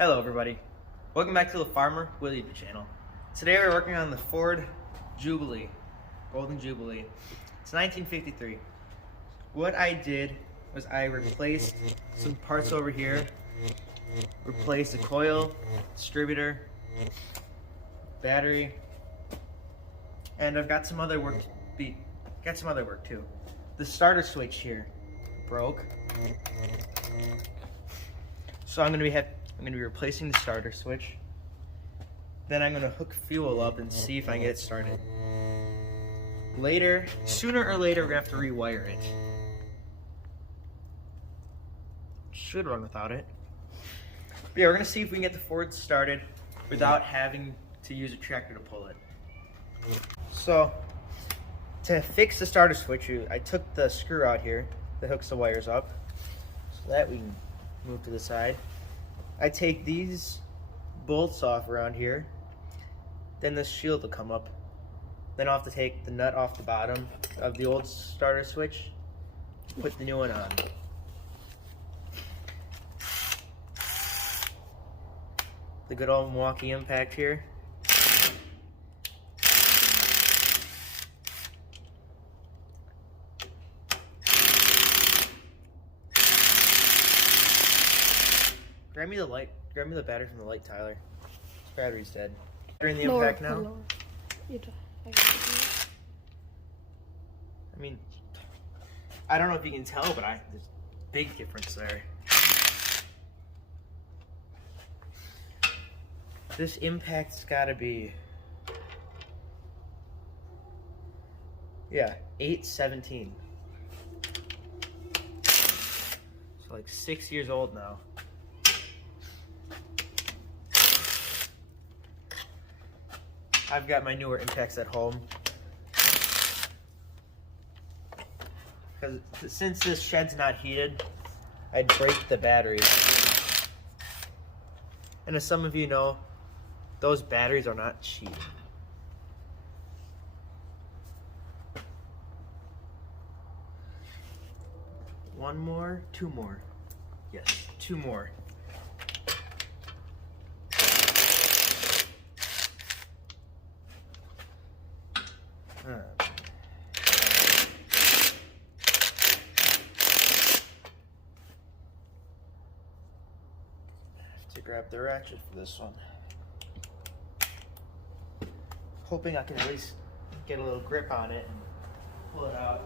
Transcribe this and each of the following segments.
Hello everybody, welcome back to the Farmer Willie channel. Today we're working on the Ford Jubilee, Golden Jubilee. It's 1953. What I did was I replaced some parts over here, replaced the coil, distributor, battery, and I've got some other work too. The starter switch here broke, so I'm gonna be replacing the starter switch. Then I'm gonna hook fuel up and see if I can get it started. Sooner or later, we're gonna have to rewire it. Should run without it. But yeah, we're gonna see if we can get the Ford started without having to use a tractor to pull it. So, to fix the starter switch, I took the screw out here that hooks the wires up, so that we can move to the side. I take these bolts off around here, then this shield will come up. Then I'll have to take the nut off the bottom of the old starter switch, put the new one on. The good old Milwaukee impact here. Grab me the battery from the light, Tyler. This battery's dead. Battery in the impact now. I mean, I don't know if you can tell, but there's a big difference there. This impact's gotta be, yeah, 817. So like 6 years old now. I've got my newer impacts at home. Because since this shed's not heated, I'd break the batteries. And as some of you know, those batteries are not cheap. One more, two more. Yes, two more. To grab the ratchet for this one. Hoping I can at least get a little grip on it and pull it out.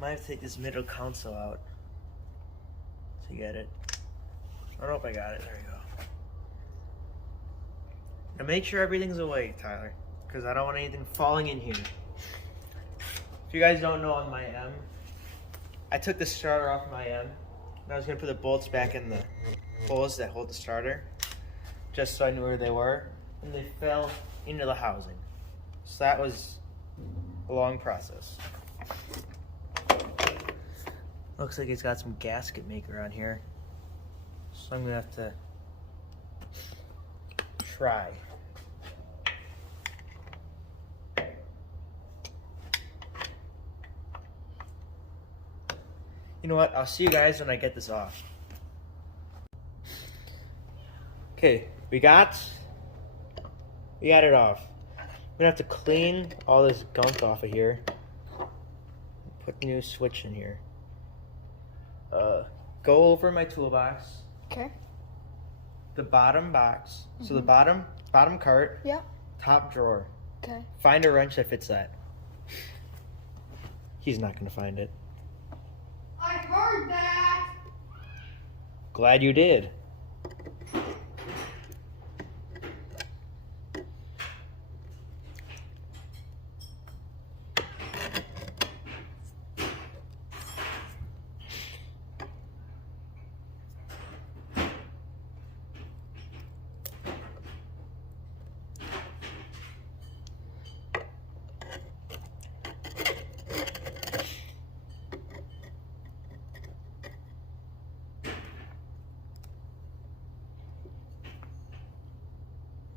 Might have to take this middle console out to get it. I don't know if I got it. There we go. Now make sure everything's away, Tyler, because I don't want anything falling in here. If you guys don't know, on my M, I took the starter off my M, and I was going to put the bolts back in the holes that hold the starter, just so I knew where they were, and they fell into the housing. So that was a long process. Looks like it's got some gasket maker on here, so I'm gonna have to try. You know what? I'll see you guys when I get this off. Okay, we got it off. I'm gonna have to clean all this gunk off of here. Put the new switch in here. Go over my toolbox. Okay. The bottom box. So the bottom bottom cart, Yeah. top drawer. Okay. Find a wrench that fits that. He's not gonna find it. I heard that. Glad you did.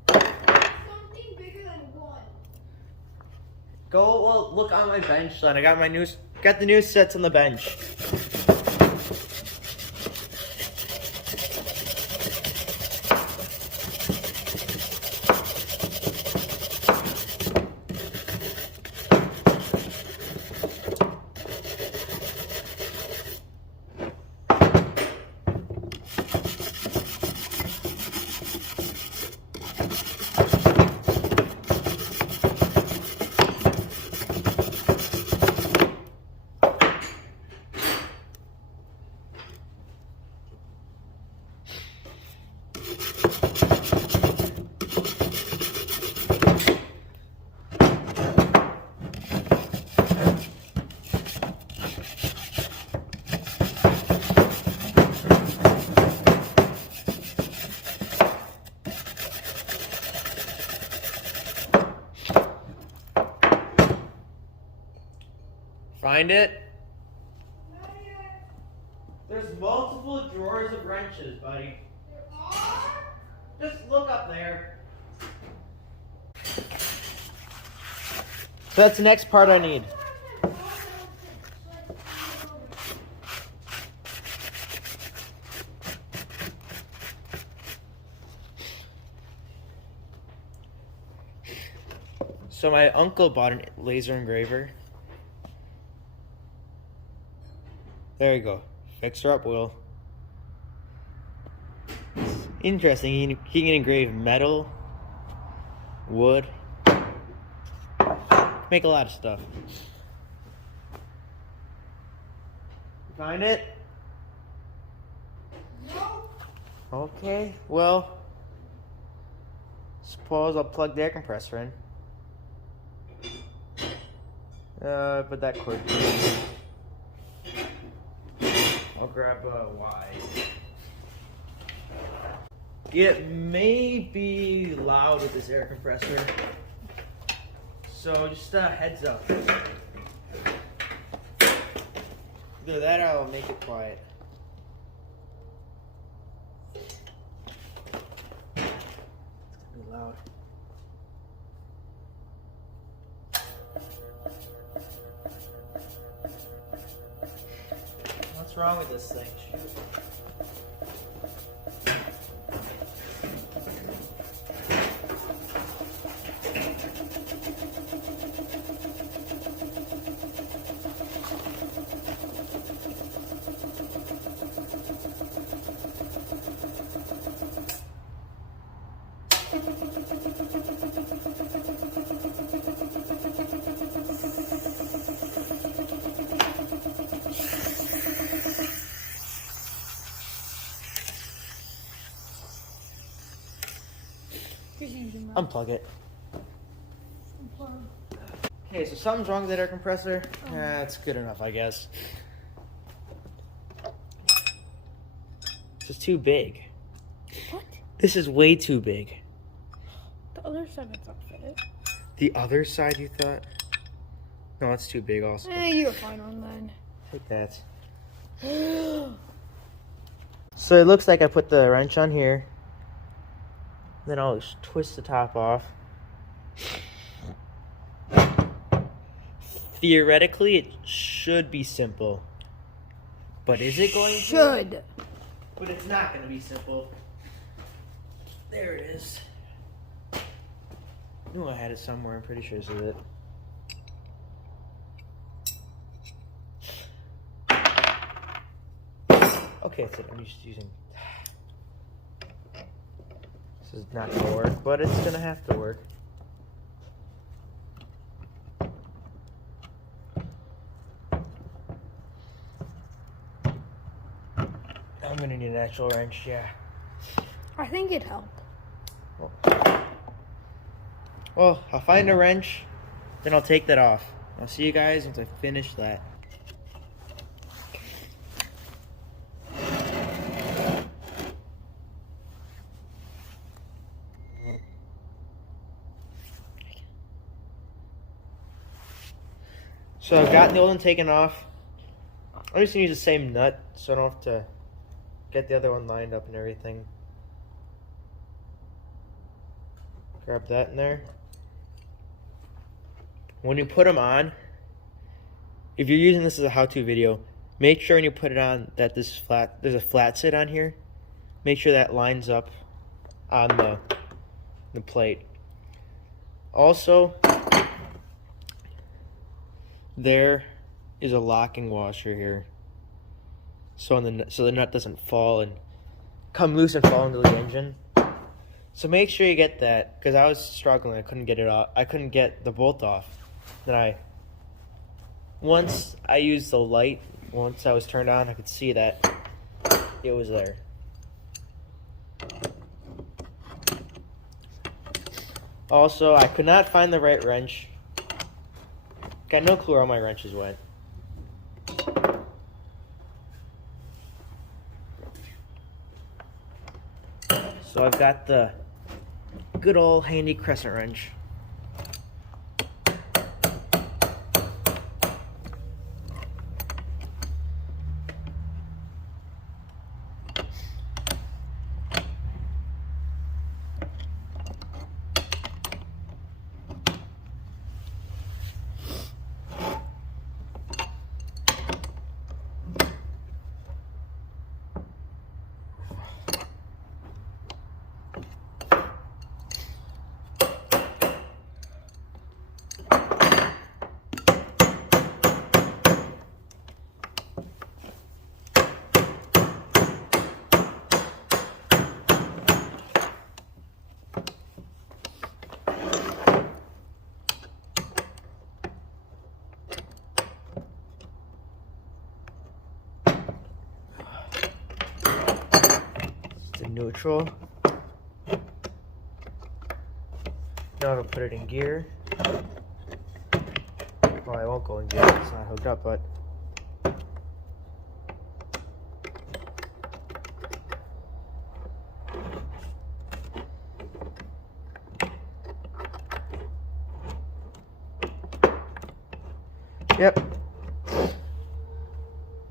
Something bigger than one. Go well look on my bench, son. I got the new sets on the bench. Find it? There's multiple drawers of wrenches, buddy. There are? Just look up there. So that's the next part I need. So my uncle bought a laser engraver. There you go. Fix her up, Will. It's interesting. He can engrave metal, wood, make a lot of stuff. Find it? No. Okay, well, suppose I'll plug the air compressor in. But that cord. I'll grab a Y. It may be loud with this air compressor, so just a heads up. Either that or I'll make it quiet. It's gonna be loud. What's wrong with this thing? Unplug it. Okay, so something's wrong with that air compressor. That's good enough, I guess. This is too big. What? This is way too big. The other side is not fitted. The other side, you thought? No, it's too big also. You were fine on then. Take that. So it looks like I put the wrench on here. Then I'll just twist the top off. Theoretically, it should be simple. But is it going to? Should. But it's not going to be simple. There it is. I knew I had it somewhere. I'm pretty sure this is it. Okay, that's it. I'm just using This is not gonna work, but it's gonna have to work. I'm gonna need an actual wrench, yeah. I think it'd help. Well, I'll find a wrench, then I'll take that off. I'll see you guys once I finish that. So I've gotten the old one taken off. I'm just gonna use the same nut so I don't have to get the other one lined up and everything. Grab that in there. When you put them on, if you're using this as a how-to video, make sure when you put it on that this is flat. There's a flat sit on here. Make sure that lines up on the plate. Also, there is a locking washer here, so the nut doesn't fall and come loose and fall into the engine. So make sure you get that, because I was struggling. I couldn't get it off. I couldn't get the bolt off. Then once I used the light, once I was turned on, I could see that it was there. Also, I could not find the right wrench. Got no clue where all my wrenches went. So I've got the good old handy crescent wrench. Neutral. Now I'll put it in gear. Well, I won't go in gear, it's not hooked up, but yep.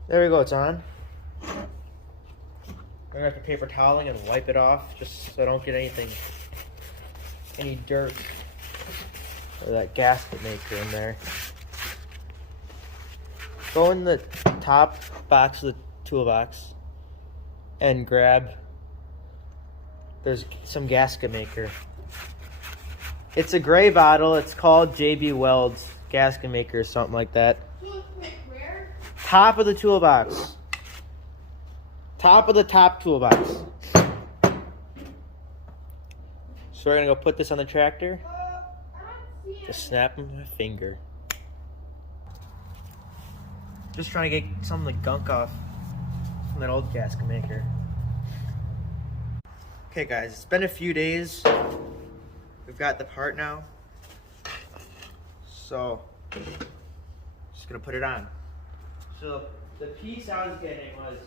There we go, it's on. I'm gonna have to paper toweling and wipe it off just so I don't get any dirt or that gasket maker in there. Go in the top box of the toolbox and there's some gasket maker. It's a gray bottle. It's called JB Weld's gasket maker or something like that. Where? Top of the toolbox. Top of the top toolbox. So we're gonna go put this on the tractor. Just snapping my finger. Just trying to get some of the gunk off from that old gasket maker. Okay guys, it's been a few days. We've got the part now. So, just gonna put it on. So the piece I was getting was,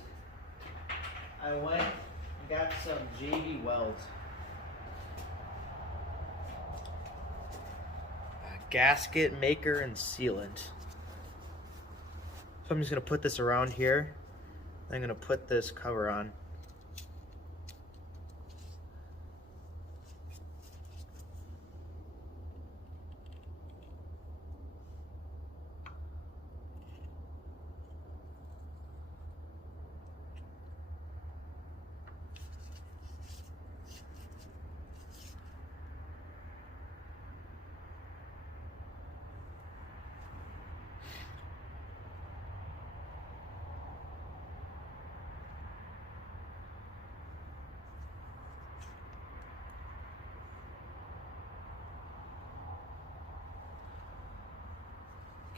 I went and got some JB Welds. Gasket maker and sealant. So I'm just going to put this around here. I'm going to put this cover on.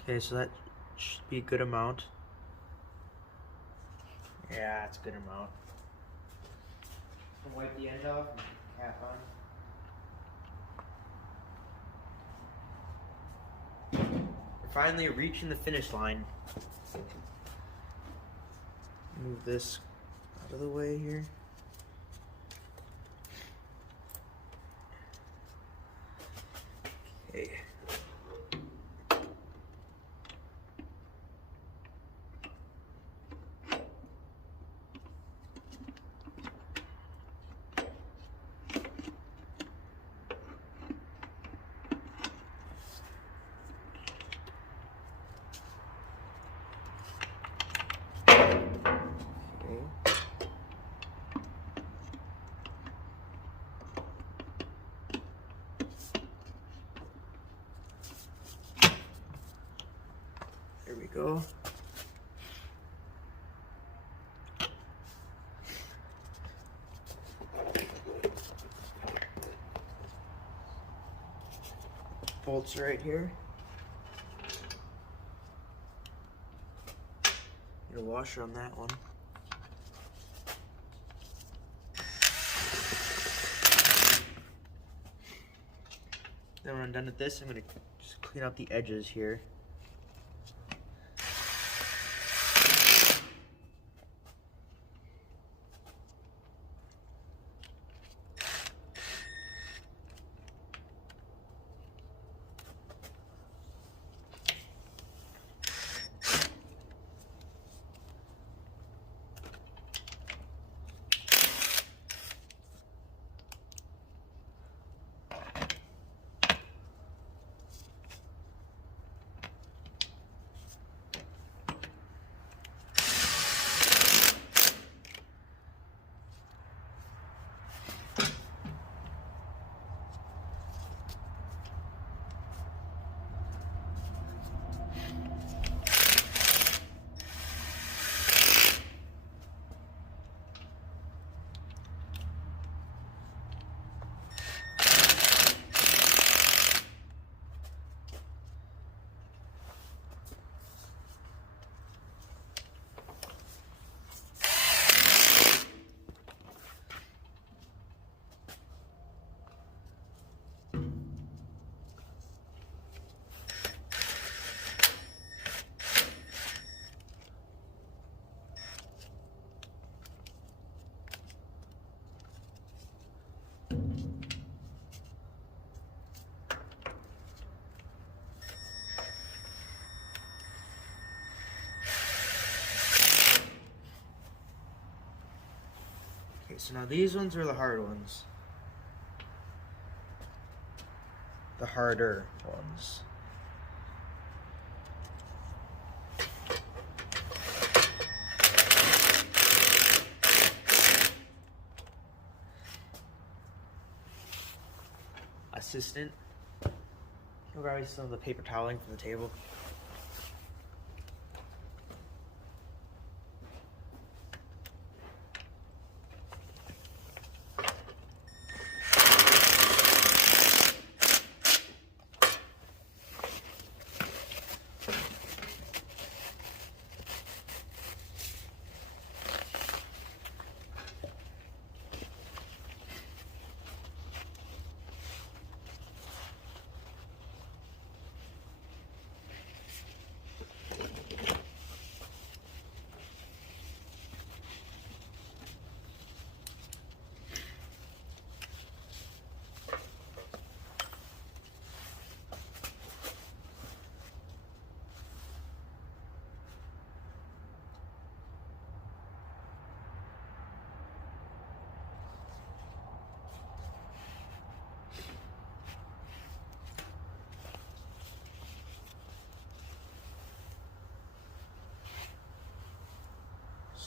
Okay, so that should be a good amount. Yeah, it's a good amount. Wipe the end off and cap on. We're finally reaching the finish line. Move this out of the way here. Okay. Here we go. Bolts right here. Need a washer on that one. Then when I'm done with this, I'm going to just clean up the edges here. So now these ones are the hard ones. The harder ones. Assistant. He'll grab some of the paper toweling from the table.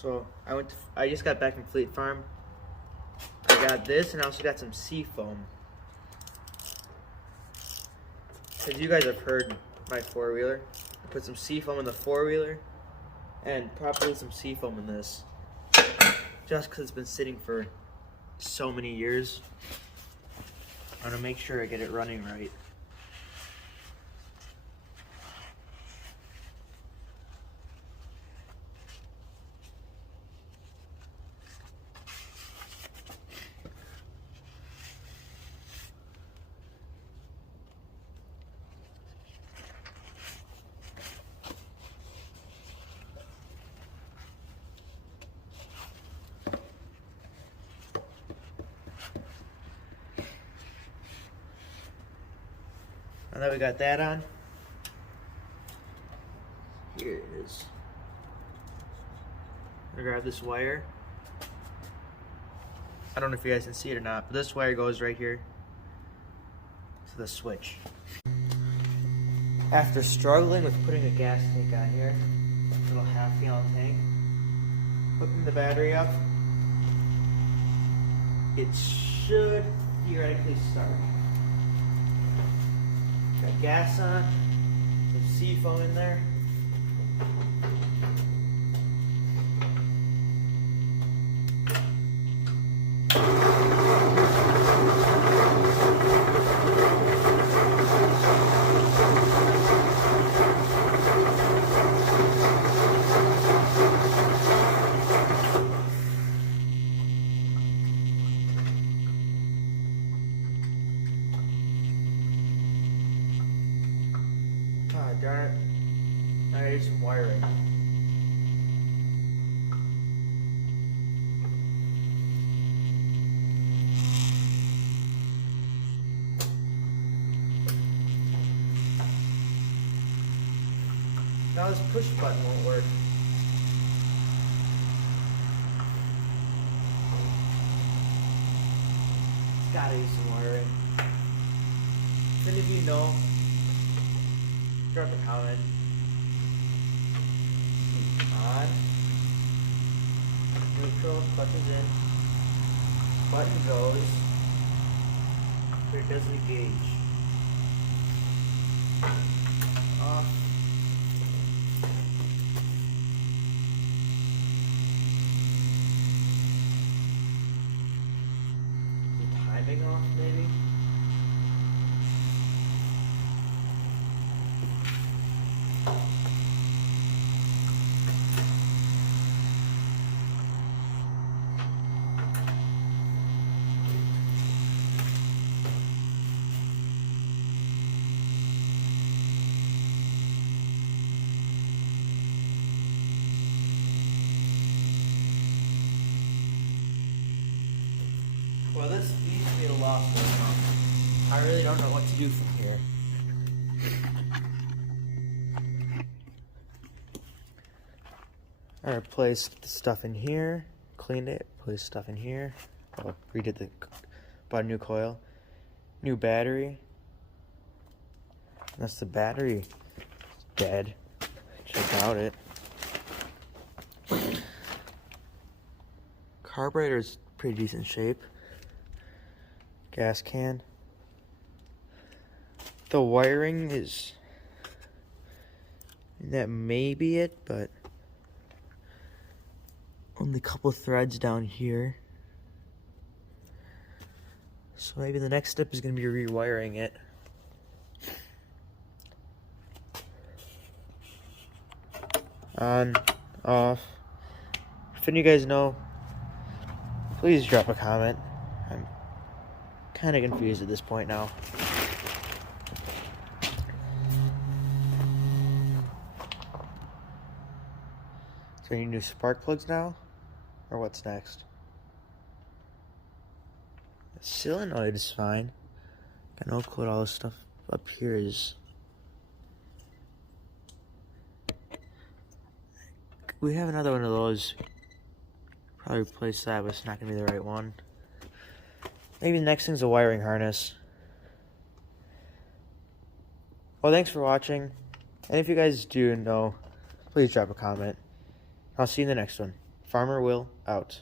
So I just got back from Fleet Farm. I got this, and I also got some Seafoam. As you guys have heard my four-wheeler, I put some Seafoam in the four-wheeler, and probably some Seafoam in this, just because it's been sitting for so many years. I want to make sure I get it running right. Now that we got that on, here it is. I'm gonna grab this wire. I don't know if you guys can see it or not, but this wire goes right here to the switch. After struggling with putting a gas tank on here, a little half-gallon tank, hooking the battery up, it should theoretically start. Got gas on, some Seafoam in there. Ah, darn it. I need some wiring. Now this push button won't work. It's gotta use some wiring. If any of you know, drop a comment. On. Neutral, clutch is in. Button goes. But it doesn't engage. Off. The timing off, maybe? Well, this leads me to lost one. I really don't know what to do from here. I replaced the stuff in here, cleaned it, placed stuff in here. Oh, bought a new coil, new battery. Unless the battery is dead, which I doubt it. Carburetor's pretty decent shape. Gas can. The wiring is, that may be it, but only a couple threads down here. So maybe the next step is going to be rewiring it. On, off. If any of you guys know, please drop a comment. I'm kind of confused at this point now. So any new spark plugs now? Or what's next? The solenoid is fine. Got no clue what all this stuff up here is. We have another one of those. Probably replace that, but it's not going to be the right one. Maybe the next thing's a wiring harness. Well, thanks for watching. And if you guys do know, please drop a comment. I'll see you in the next one. Farmer Will, out.